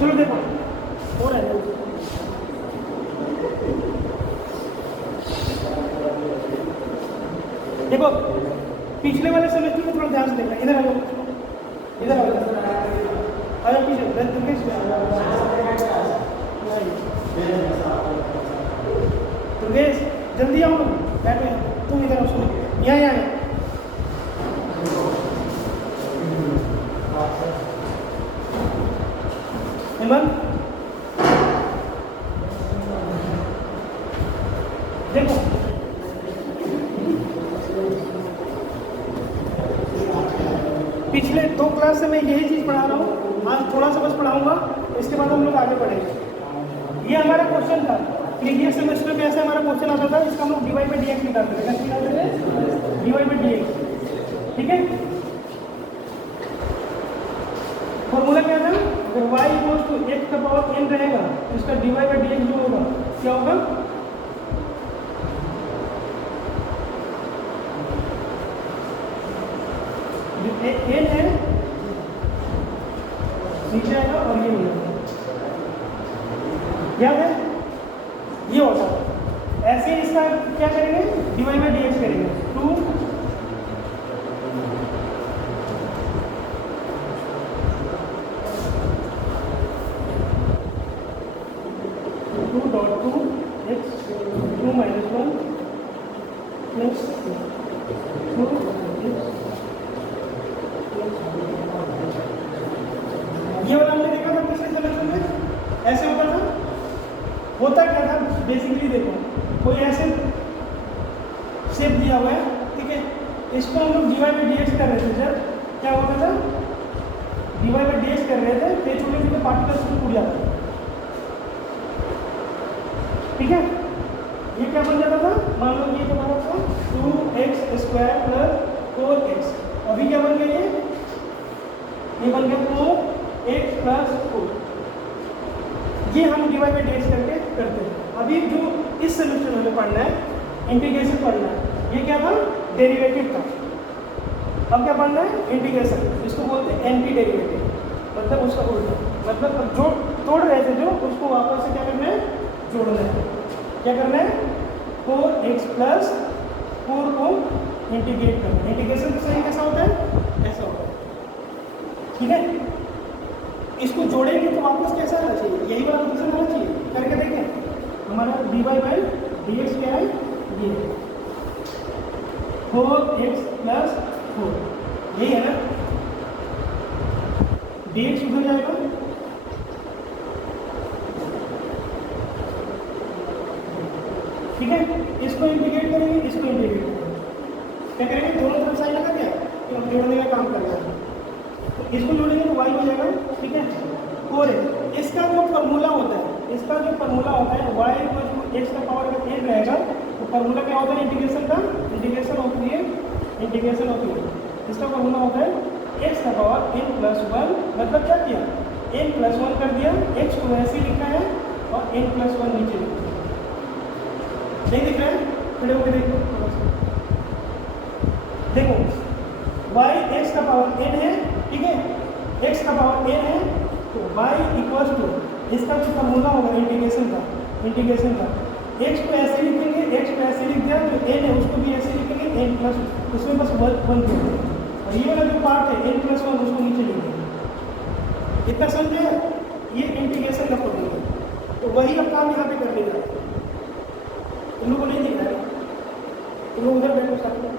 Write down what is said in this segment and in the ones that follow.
चलो देखो हो रहा है। देखो पिछले वाले सेमेस्टर में थोड़ा ध्यान से देखना, इधर आ जाओ, इधर आ जाओ पीछे दुर्गेश जल्दी आओ, बैठो तुम इधर आओ, यहाँ यहाँ हेमंत देखो पिछले 2 क्लास से मैं यही चीज़ पढ़ा रहा हूँ, आज थोड़ा सा बस पढ़ाऊंगा, इसके बाद हम लोग आगे बढ़ेंगे। ये हमारा क्वेश्चन था, प्रीवियस सेमेस्टर में ऐसा हमारा क्वेश्चन आता था, इसका हम लोग dy बाई dx निकालते थे, कैसे निकालते थे, dy बाई dx, ठीक है। फॉर्मूला क्या था, अगर y इक्वल्स टू x का पावर n रहेगा तो इसका dy बाई dx जो होगा क्या होगा, n है नीचे आएगा और ये मिलेगा, याद है ये होता है। ऐसे ही इसका क्या करेंगे, dy बाई dx करेंगे, 2 x 2 minus 1 plus 2x। ये वाला हमने देखा था पिछले सेमेस्टर में, ऐसे होता था। होता क्या था बेसिकली, देखो कोई ऐसे शेप दिया हुआ है, ठीक है, इसको हम लोग dy बाई dx कर रहे थे, जब क्या होता था dy बाई dx कर रहे थे तो छोटे छोटे पार्टिकल्स को टूट जाता था, ठीक है। ये क्या बन जाता था, मान लो ये तुम्हारा था 2x स्क्वायर प्लस 4x, अभी क्या बन गया ये बन गया 4x प्लस 4। ये हम dy बाई dx करके करते हैं। अभी जो इस सेमेस्टर में पढ़ना है, इंटीग्रेशन पढ़ना है, ये क्या था, डेरिवेटिव था। अब क्या पढ़ना है, इंटीग्रेशन, इसको बोलते हैं एंटी डेरिवेटिव, मतलब उसका उल्टा, मतलब अब जो तोड़ रहे थे जो, उसको वापस से क्या करना है, जोड़ना है। क्या करना है, 4x प्लस 4 को इंटीग्रेट करना है। इंटीग्रेशन का साइन कैसा होता है, ऐसा होता है, ठीक है। इसको जोड़ेंगे तो वापस कैसा आना चाहिए, यही वाला पोजीशन आना चाहिए। करके देखें, हमारा dy बाई dx क्या है, ये 4x प्लस 4, यही है ना, dx उधर जाएगा, ठीक है। इसको इंटीग्रेट करेंगे, इसको इंटीग्रेट करेंगे, क्या करेंगे, दोनों तरफ साइन लगा क्या, तो जोड़ने का काम कर रहा है। तो इसको जोड़ेंगे तो y हो जाएगा, ठीक है। और इसका जो फॉर्मूला होता है, इसका जो फॉर्मूला होता है y इक्वल टू x का पावर का n रहेगा, तो फॉर्मूला क्या होता है इंटीग्रेशन का, इंटीग्रेशन होती है, इंटीग्रेशन होती है, इसका फॉर्मूला होता है x का पावर n प्लस 1, मतलब क्या किया, n प्लस 1 कर दिया, x को ऐसे लिखा है और n प्लस 1 नीचे लिखा है, नहीं दिख रहा है, खड़े होकर देखो थोड़ा सा, देखो y x का पावर n है, ठीक है, x का पावर n है, तो y इक्वल्स टू इसका जो फॉर्मूला होगा इंटीग्रेशन का x को ऐसे लिखेंगे, x को ऐसे लिख दिया, तो n है उसको भी ऐसे लिखेंगे, n प्लस, उसमें बस 1 देंगे, और ये वाला जो पार्ट है n प्लस 1 उसको नीचे लिख देंगे। इतना समझे, ये इंटीग्रेशन का फॉर्मूला, तो वही अब काम यहाँ पे करने का है। तुम लोग को नहीं दिख रहा है, तुम लोग उधर बैठो साथ में,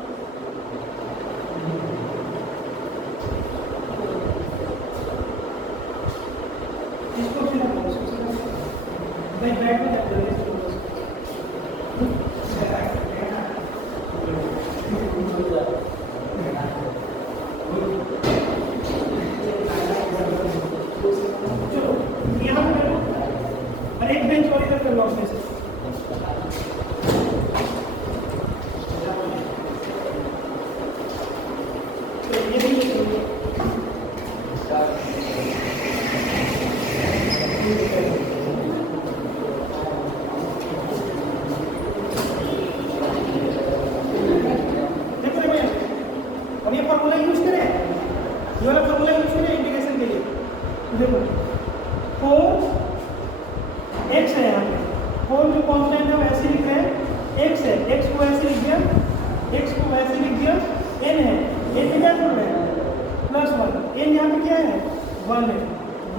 इसको सीधा मैं बैठ में जाता हूँ, चलो यहाँ पे बैठो और एक बेंच और इधर कर लो अपने से, अब ये फॉर्मूला यूज करें, ये वाला फॉर्मूला यूज करें इंटीग्रेशन के लिए, देखो 4 x है यहाँ पे, 4 जो कॉन्स्टेंट है वैसे लिख रहे हैं, x है, x को ऐसे लिख दिया, x को वैसे लिख दिया, n है, n पे क्या छोड़ रहे हैं +1, n यहाँ पे क्या है 1 है,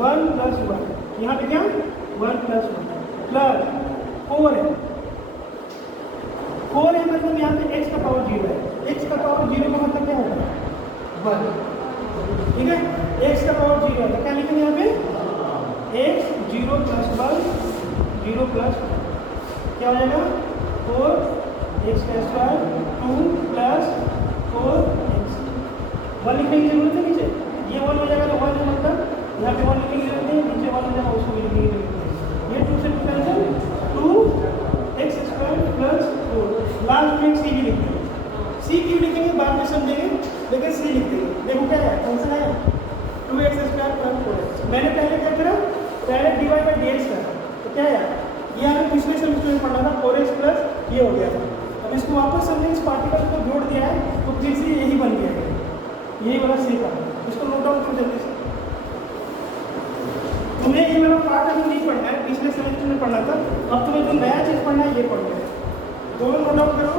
1 + 1 यहाँ पे क्या 1 + 1 प्लस 4 है, 4 है मतलब यहाँ पे x का पावर 0 है, x का पावर 0 का मतलब क्या होगा 1, ठीक है, x का पावर 0 है तो क्या लिखेंगे यहाँ पे x 0 + 1 0 + 1 क्या हो जाएगा 4x² 2 + 4x 1 लिखने की जरूरत है नीचे, ये 1 हो जाएगा तो 1 है मतलब यहाँ पे 1 लिखने की जरूरत नहीं, नीचे 1 हो जाएगा उसको भी लिखने की जरूरत नहीं, ये 2 से कैंसिल 2x² + 4 लास्ट में c भी लिख देंगे, c क्यों लिखेंगे बाद में समझेंगे, लेकिन c लिख देंगे। देखो क्या है फंक्शन है 2x² + 4x, मैंने पहले क्या करा पहले dy/dx करा तो क्या है ये हमें पिछले सेमेस्टर में पढ़ना था 4x प्लस ये हो गया था, अब इसको वापस हमने इस पार्टिकल को जोड़ दिया है तो फिर से यही बन गया है, यही वाला सी का, इसको नोट डाउन करो जल्दी से। तुम्हें ये वाला पार्ट अभी नहीं पढ़ना है, पिछले सेमेस्टर में पढ़ना था, अब तुम्हें जो नया चीज़ पढ़ना है ये पढ़ना है, दोनों नोट डाउन करो।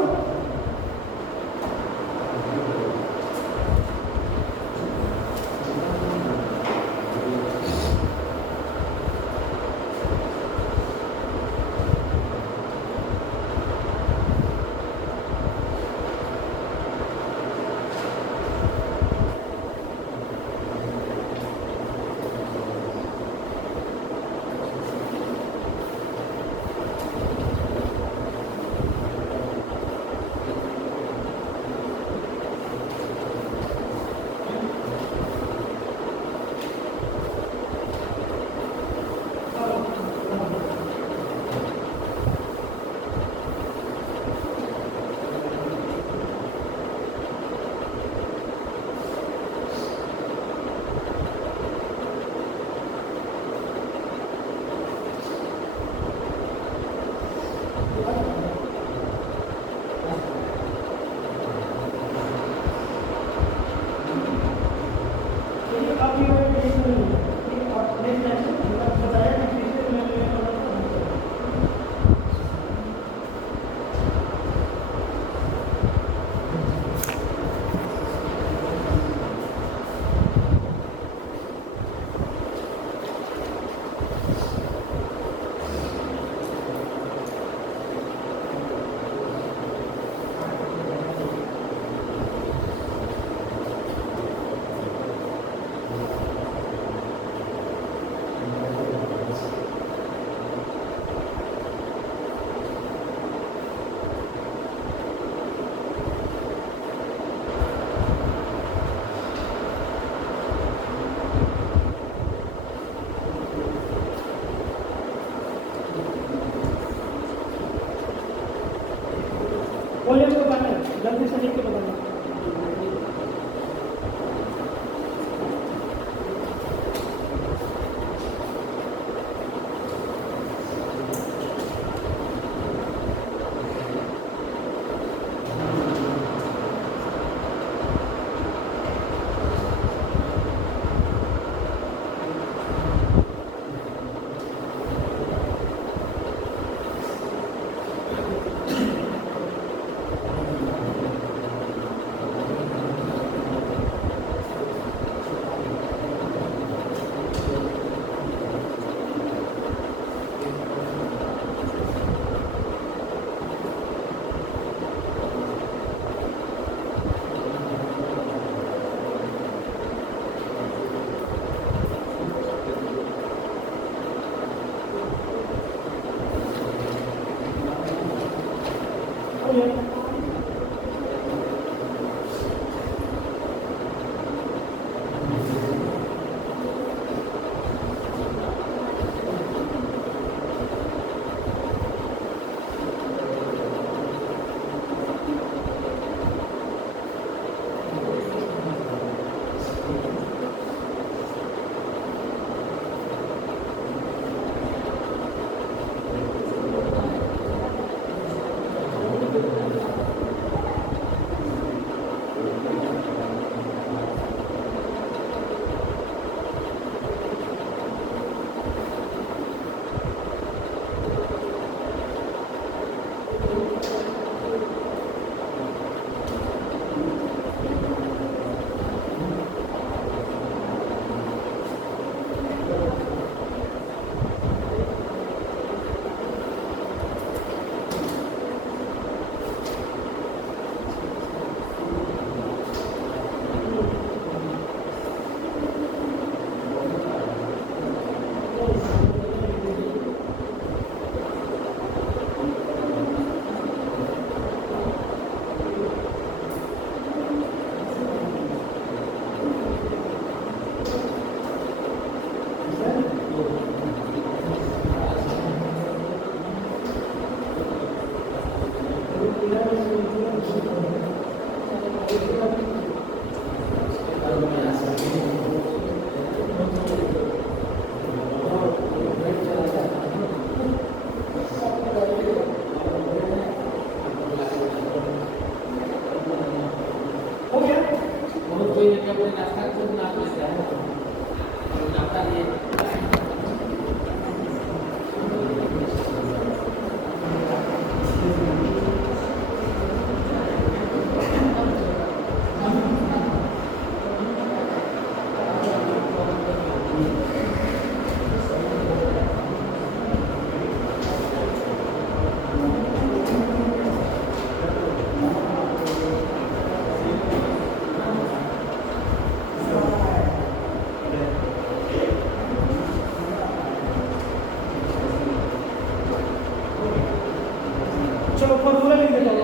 चलो फॉर्मूला लिख देता हूँ।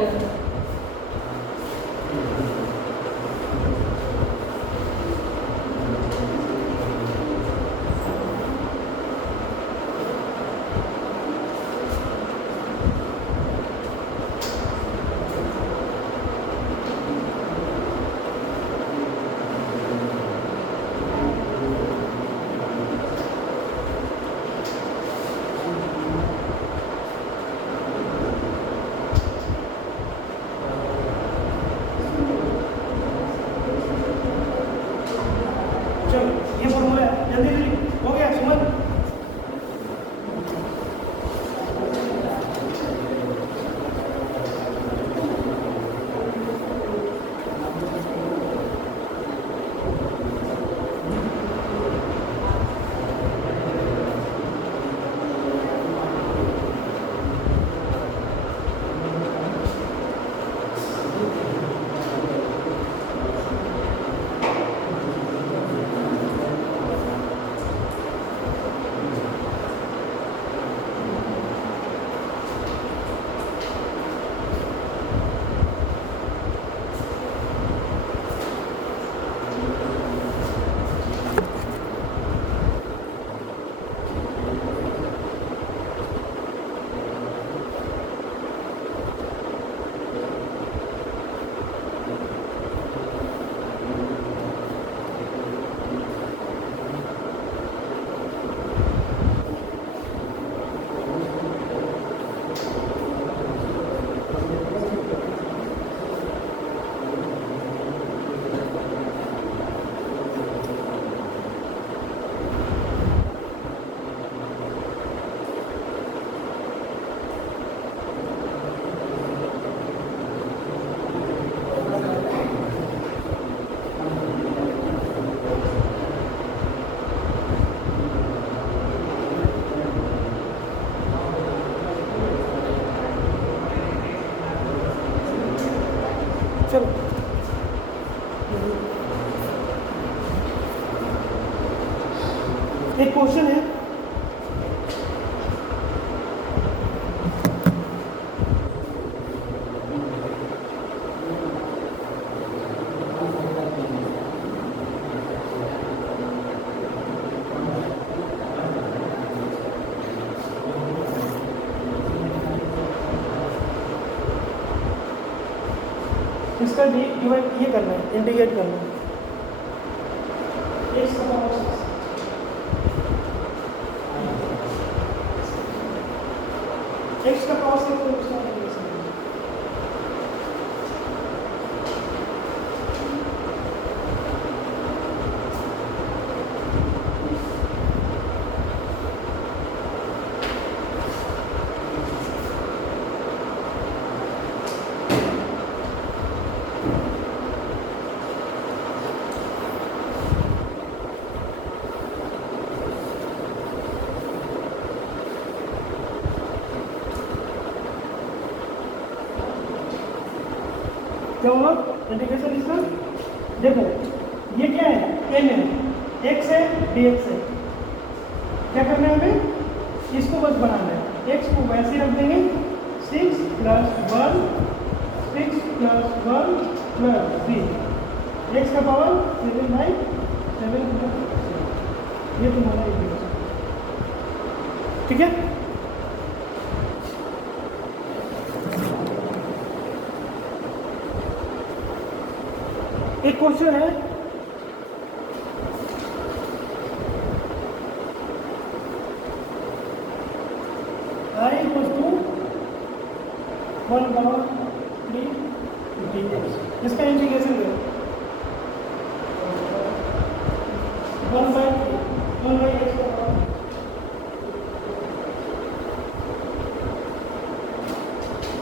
चलो ये फॉर्मूला है, जल्दी जल्दी हो गया सुमन। चलो एक क्वेश्चन है, इसका डिवाइड ये करना है, इंटीग्रेट करना है। x का पावर 6 x का पावर 6 तो इसका इंटीग्रेशन है। क्या होगा इंटीग्रेशन इसका? देखो ये क्या है, n है, x है, dx है। क्या करना है हमें? इसको बस बनाना है, x को वैसे रख देंगे 6 + 1 6 + 1 + 3 x का पावर 7/7 ये तुम्हारा इंटीग्रेशन। ठीक है। एक क्वेश्चन है, I equals to 1/3 dx, इसका इंटीग्रेशन करो 1/x का पावर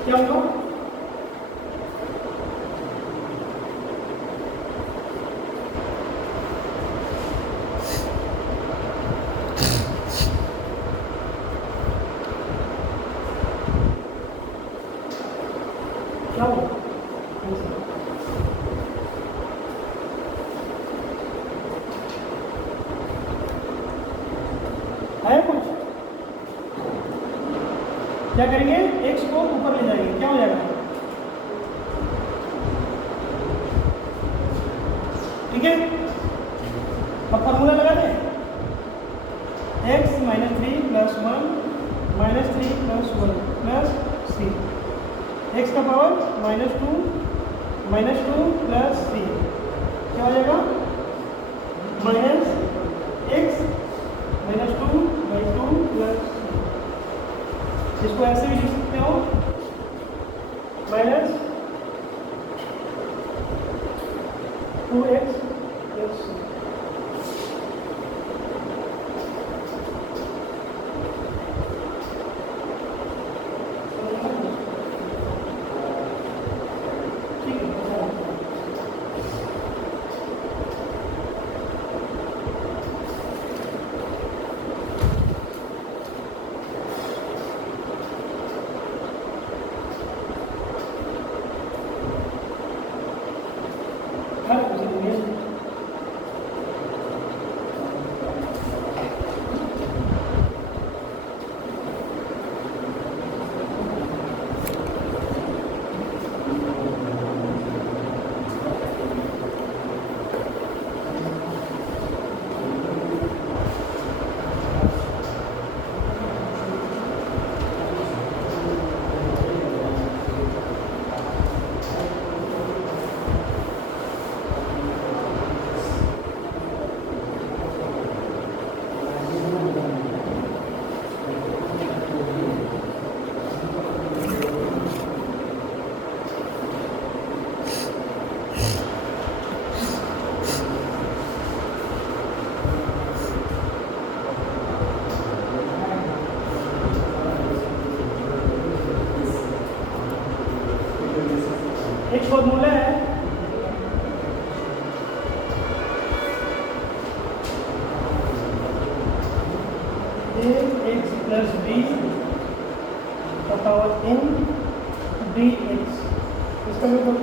क्या होगा? क्या होगा? है कुछ? क्या करेंगे? x को ऊपर ले जाएंगे, क्या हो जाएगा? ठीक है, अब फॉर्मूला लगा दें, x - 3 + 1 - 3 + 1 + c, x का पावर -2 + 3 क्या हो जाएगा? -x - 2/2 + c, इसको ऐसे भी लिख सकते हो -2x + c। एक फॉर्मूला है, ax + b का पावर n dx, इसका मतलब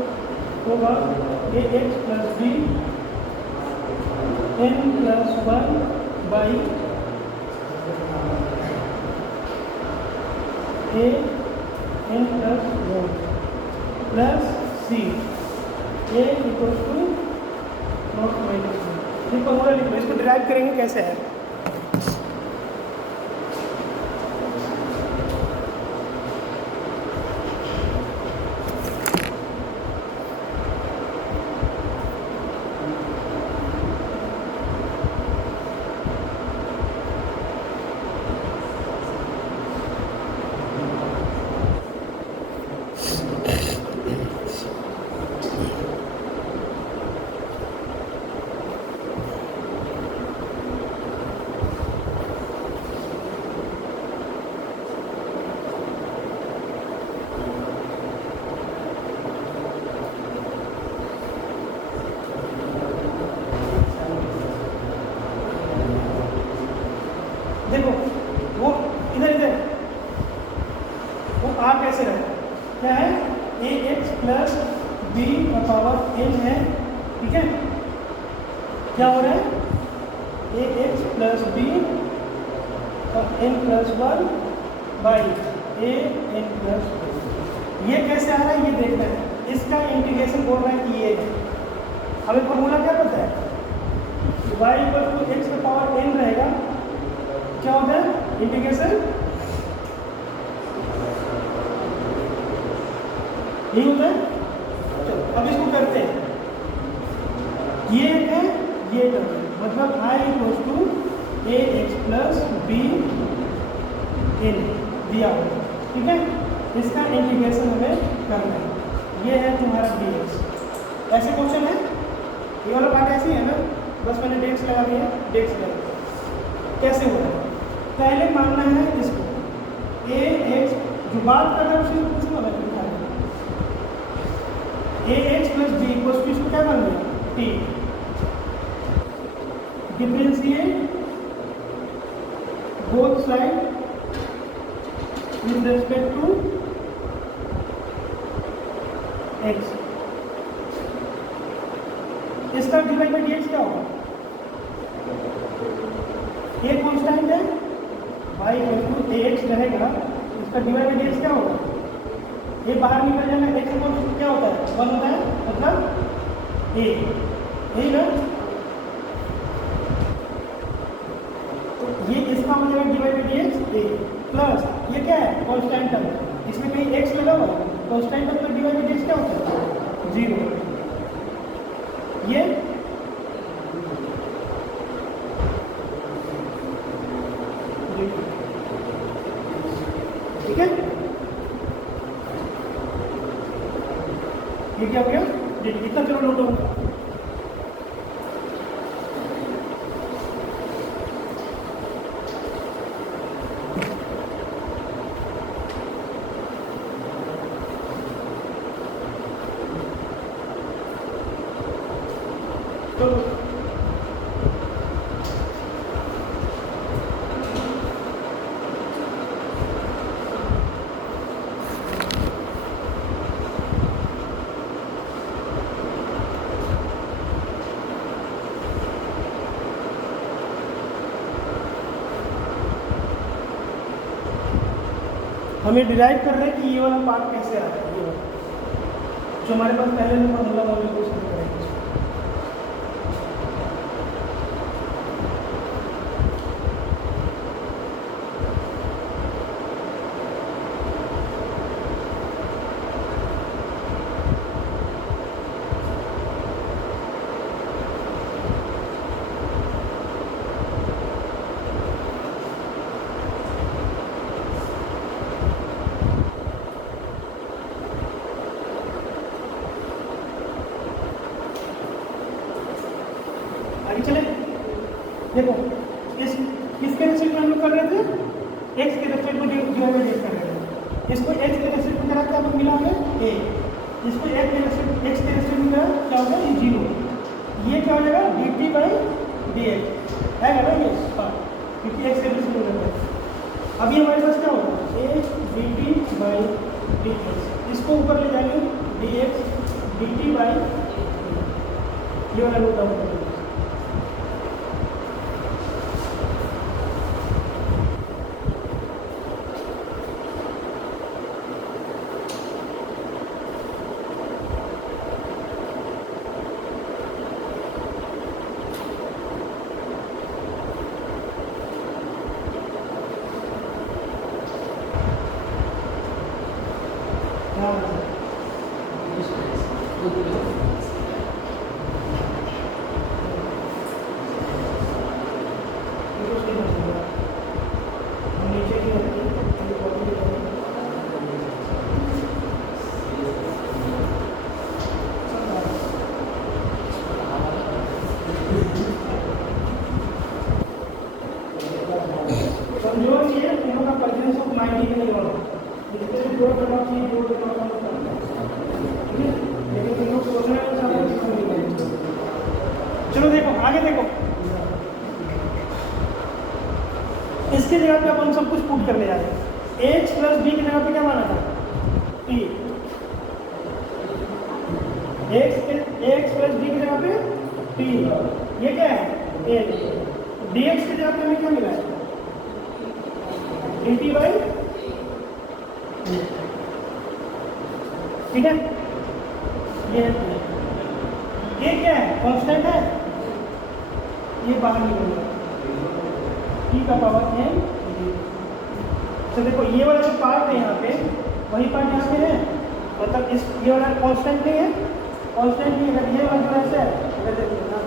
होगा ax + b n + 1/a n + 1 + c, a = not minus. ये फॉर्मूला लिख लो, इसको डिराइव करेंगे कैसे है। देखो वो इधर वो आ कैसे रहा है, क्या है, ax + b का पावर n है, ठीक है। क्या हो रहा है, ax + b का n + 1/a n + 1। ये कैसे आ रहा है ये देखना है, इसका इंटीग्रेशन बोल रहा है कि ये है। हमें फॉर्मूला क्या पता है, y = x का पावर n रहेगा, क्या होता है इंटीग्रेशन यही होता है। चलो अब इसको करते हैं, ये एक है ये टर्म है, मतलब i equals to a x plus b n दिया हुआ, ठीक है। इसका इंटीग्रेशन हमें करना है, ये है तुम्हारा डी एक्स। ऐसे क्वेश्चन है, ये वाला पार्ट ऐसे ही है ना, बस मैंने डेक्स लगा दिया, डेक्स लगा दिया। कैसे हो रहा है, पहले मानना है इसको ए एक्स, जो बात कर रहा है उसी को पूछूंगा मैं, a x plus b equals to इसको क्या मान लिया t, differentiate both side with respect to x. इसका डिवाइड बाई एक्स क्या होगा, ये कांस्टेंट है y equal to a x रहेगा, इसका डिवाइड बाई एक्स क्या होगा, ये बाहर निकल जाना, एक्स इक्वल टू क्या होता है 1 होता है, मतलब ए, यही ना। तो ये इसका हो जाएगा divide by x A plus ये क्या है कांस्टेंट टर्म, इसमें कहीं एक्स लगा हुआ है, कांस्टेंट टर्म का डिवाइड बाई एक्स क्या होता है 0। ये ठीक है, ये क्या हो गया, इतना चलो नोट होगा। हमें डिराइव कर रहे हैं कि ये वाला पार्ट कैसे आ रहा है, ये वाला जो हमारे पास पहले में फॉर्मूला मौजूद है उसमें करेंगे। आगे चले, देखो इस किसके रेस्पेक्ट में हम लोग कर रहे थे, एक्स के रेस्पेक्ट में डिवाइड कर रहे थे, इसको एक्स के रेस्पेक्ट में करा क्या मिला हमें ए, इसको एक्स के रेस्पेक्ट में करा क्या होगा ये 0, ये क्या हो जाएगा D T by D x है ना ये, हाँ क्योंकि एक्स के रेस्पेक्ट में करता है। अभी हमारे पास क्या होगा A D T by D x, इसको ऊपर ले जाएंगे D x D T by, ये वाला नोट डाउन करेंगे। चलो देखो आगे देखो, इसके जगह पे अपन सब कुछ पुट करने जा रहे हैं। एक्स प्लस बी की जगह पे क्या माना था टी, एक्स प्लस बी की जगह पे टी, ये क्या है ए, डी एक्स की जगह पे हमें क्या मिला है डी टी बाई, ठीक है। ये क्या है कांस्टेंट है, ये बाहर निकल रहा है टी का पावर एन, अच्छा देखो ये वाला जो पार्ट है यहाँ पे वही पार्ट यहाँ पे है, मतलब इस ये वाला कांस्टेंट नहीं है, कांस्टेंट नहीं है। अगर ये वाला जो ऐसा है, अगर देखो ना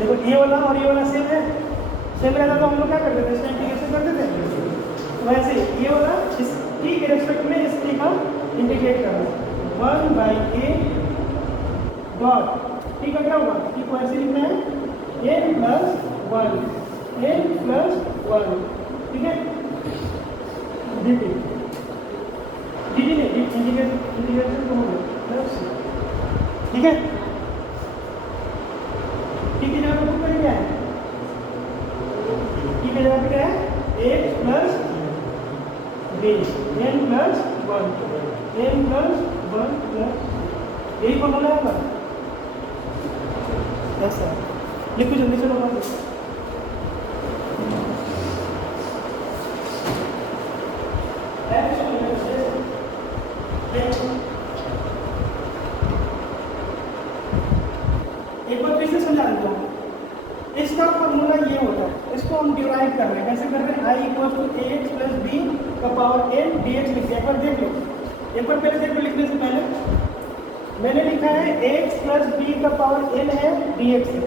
देखो ये वाला और ये वाला सेम है, सेम रहता तो हम लोग क्या करते थे, इसका इंटीग्रेशन करते थे। वैसे ये वाला इस t के रेस्पेक्ट में इस t का इंटीग्रेट करना 1/a डॉट t का क्या होगा, t को ऐसे लिखना है n + 1 n + 1, ठीक है, dt dt नहीं इंटीग्रेशन तो हो गया, ठीक है। t की जगह पे क्या है, t की जगह पे क्या है x + b n + 1 n + 1 यही फॉर्मूला होगा ऐसा। लिखो जल्दी से लगा दो। एक बार फिर से समझा देता हूँ, इसका फॉर्मूला ये होता है, इसको हम डिराइव कर रहे हैं, कैसे कर रहे हैं, i = ax + b का पावर n dx लिख दिया। एक बार देख लो, एक बार पहले देख लो, लिखने से पहले मैंने लिखा है x + b का पावर n है dx है,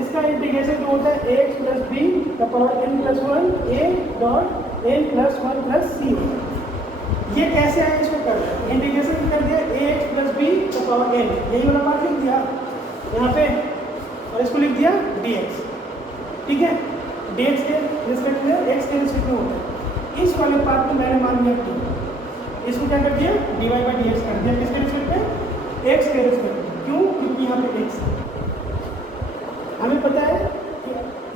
इसका इंटीग्रेशन जो होता है ax + b का power n + 1 a dot n + 1 + c। ये कैसे आया, इसको कर रहे हैं इंटीग्रेशन कर दिया ax + b का पावर n, यही वाला बात लिख दिया यहाँ पे, और इसको लिख दिया dx, ठीक है। dx के रिस्पेक्ट में x के रिस्पेक्ट में होता है, इस वाले पार्ट को मैंने मान लिया t, इसको क्या कर दिया dy/dx कर दिया, किसके रिस्पेक्ट में, x के रिस्पेक्ट में। क्यों, क्योंकि यहाँ पे x है, हमें पता है कि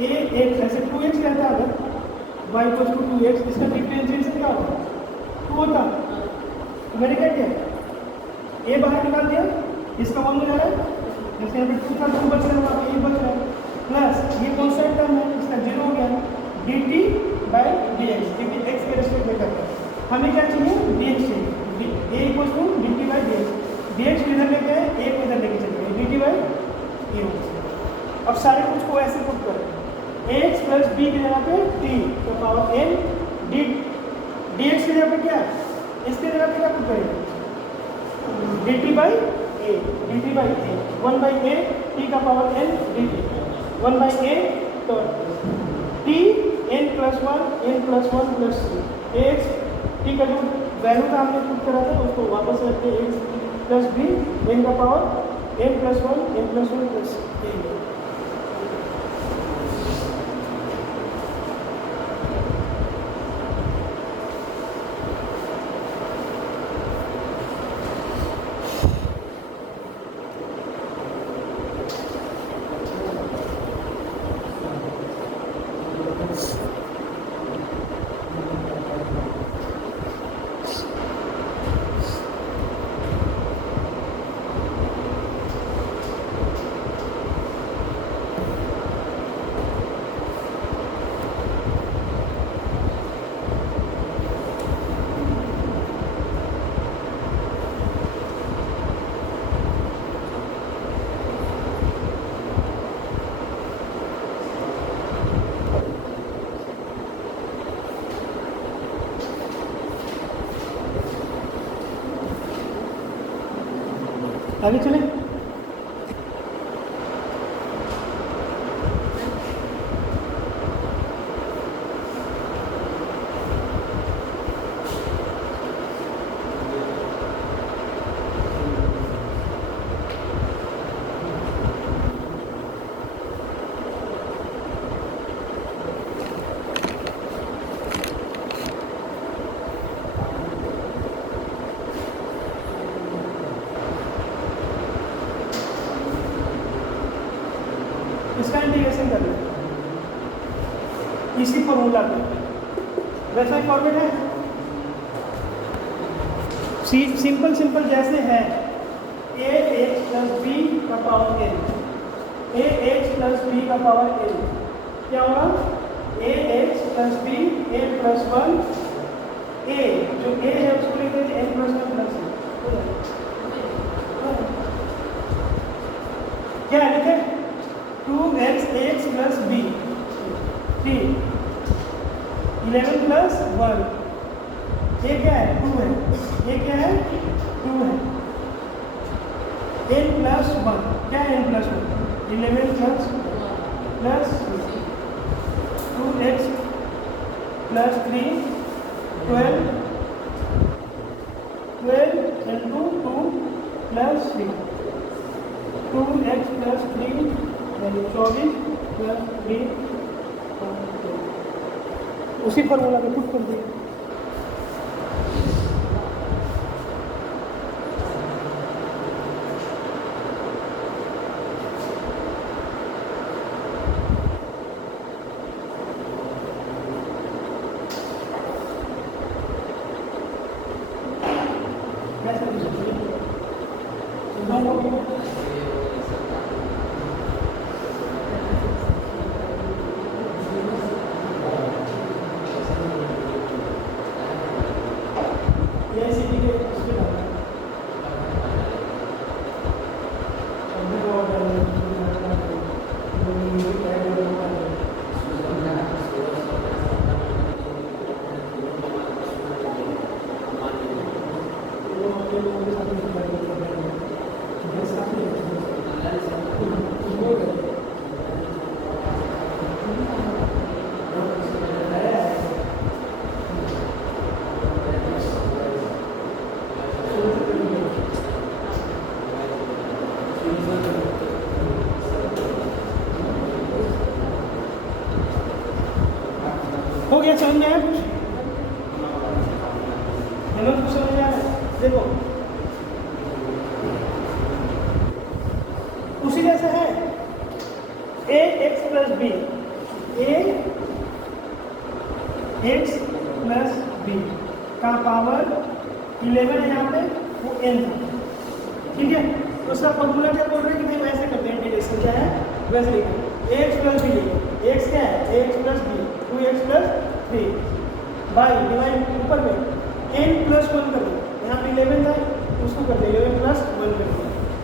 a x ऐसे 2x रहता है, अगर y = 2x, इसका डिफरेंशिएशन क्या होता है 2 होता, तो मैंने क्या किया a बाहर निकाल दिया, इसका 1 हो जा रहा है, जैसे यहाँ पे 2 था 2 बच रहा है, वहाँ पे 1 बच रहा है, प्लस ये कांस्टेंट टर्म है, इसका 0 हो गया dt/dx, dt x के रिस्पेक्ट में करता है। हमें क्या चाहिए, dx चाहिए, a = dt/dx, dx इधर लेके आए, a को इधर लेके चले गए, dt/a। अब सारे कुछ को ऐसे पुट करें, ax + b की जगह पे t का पावर n, dx की जगह पे क्या, इसके जगह पे क्या पुट करेंगे, dt/a 1/a t का पावर n dt 1/a, तो t n + 1 n + 1 + c, ax t का जो वैल्यू था हमने पुट करा था उसको वापस रखते हैं x + b n का पावर n + 1 n + 1 + c। आगे चलें। इसका इंटीग्रेशन कर लें इसी फॉर्मूला पे, वैसा ही फॉर्मेट है, सिंपल जैसे है ax + b का पावर n, ax + b का पावर n क्या होगा, ax + b n + 1 a, जो a है उसको लिख देंगे n + 1 + a, 2x plus b 3 11 plus 1 ये क्या है 2 है, ये क्या है 2 है। n प्लस 1 क्या है n plus 1 11 plus 2x plus 3 12 into 2 plus 3 2x plus 3 यानी 24 प्लस 3 उसी फॉर्मूला को पुट कर दिया। हो गया समझ में? हेमंत समझ में आ रहा है? देखो उसी जैसे है a x plus b a x plus b का पावर 11 है यहाँ पे वो n था, ठीक है। तो उसका फॉर्मूला क्या बोल रहे हैं कि भाई वैसे करते हैं, इंटीग्रेशन क्या है वैसे लिखें a x प्लस b लिखें x क्या है a x plus b 2x plus 3 by divide ऊपर में n प्लस 1 कर दो, यहाँ पे 11 था उसको कर दो 11 प्लस 1 कर दो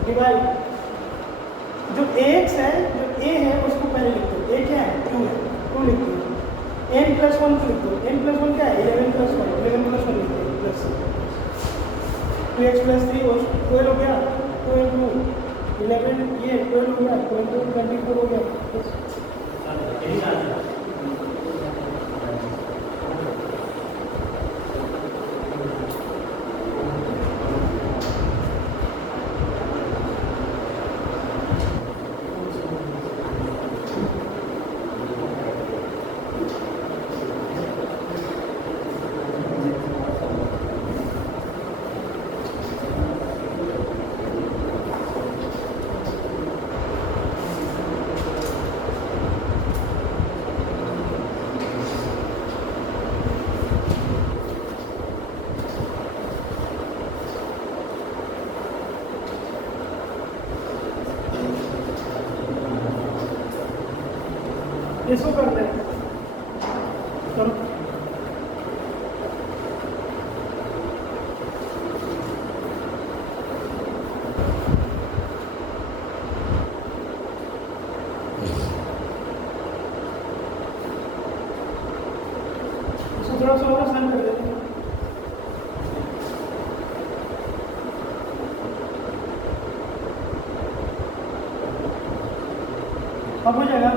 डिवाइड जो ax है जो a है उसको पहले लिख दो, a क्या है 2 है 2 लिख दो, n प्लस 1 को लिख दो, n प्लस 1 क्या है 11 प्लस 1 11 प्लस 1 लिख दो प्लस 2x प्लस 3 और 12 हो गया 2 into 11 ये 12 हो गया 12 24 हो गया। इसको करते हैं चलो इसको थोड़ा सा और आसान कर देते हैं। अब हो जाएगा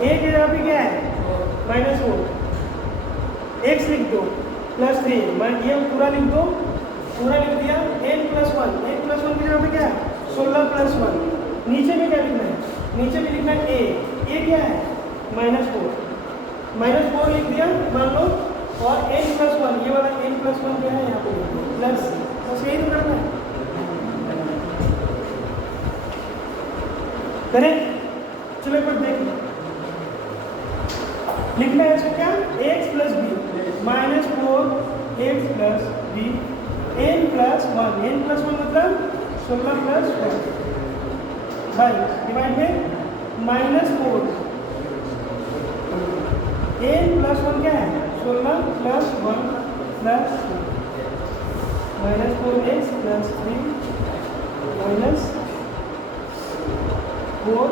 ए की जगह पे क्या है -4, एक्स लिख दो +3, ये पूरा लिख दो, पूरा लिख दिया n + 1, n + 1 की जगह पे क्या है 16 + 1, नीचे में क्या लिखना है, नीचे में लिखना है a क्या है -4 लिख दिया मान लो, और n + 1, ये वाला n + 1 क्या है यहाँ पे प्लस, बस यही तो करना है। करें, चलो एक बार देख लिखना है इसको क्या, x + b -4x + b n + 1, n + 1 मतलब 16 + 1 भाई डिवाइड में -4 n + 1 क्या है 16 + 1 + -4x + 3 -4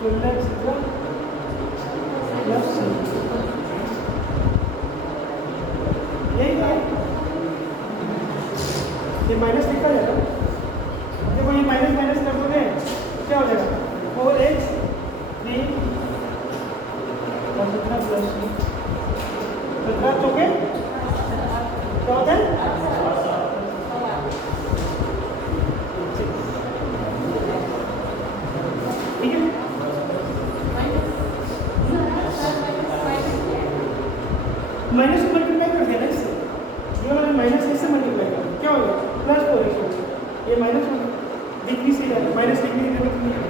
16 प्लस ये माइनस लिखा जाएगा, देखो ये माइनस माइनस कर दोगे क्या हो जाएगा 4x 3 और 17 प्लस 17 चौके क्या होता है ठीक है। माइनस को मल्टीप्लाई कर दिया ना इससे, ये वाला माइनस इससे मल्टीप्लाई कर क्या हो गया +4x, ये माइनस डिग्री से जाएगा, माइनस डिग्री की जरूरत नहीं है।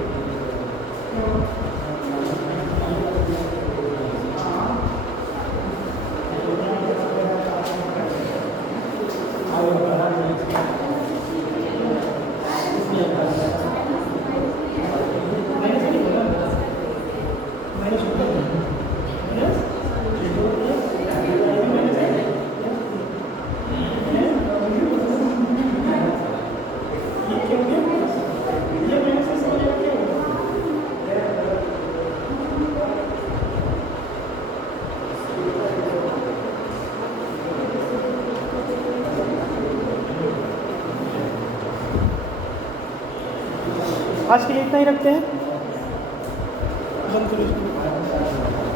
आज के लिए इतना ही रखते हैं, बंद करो।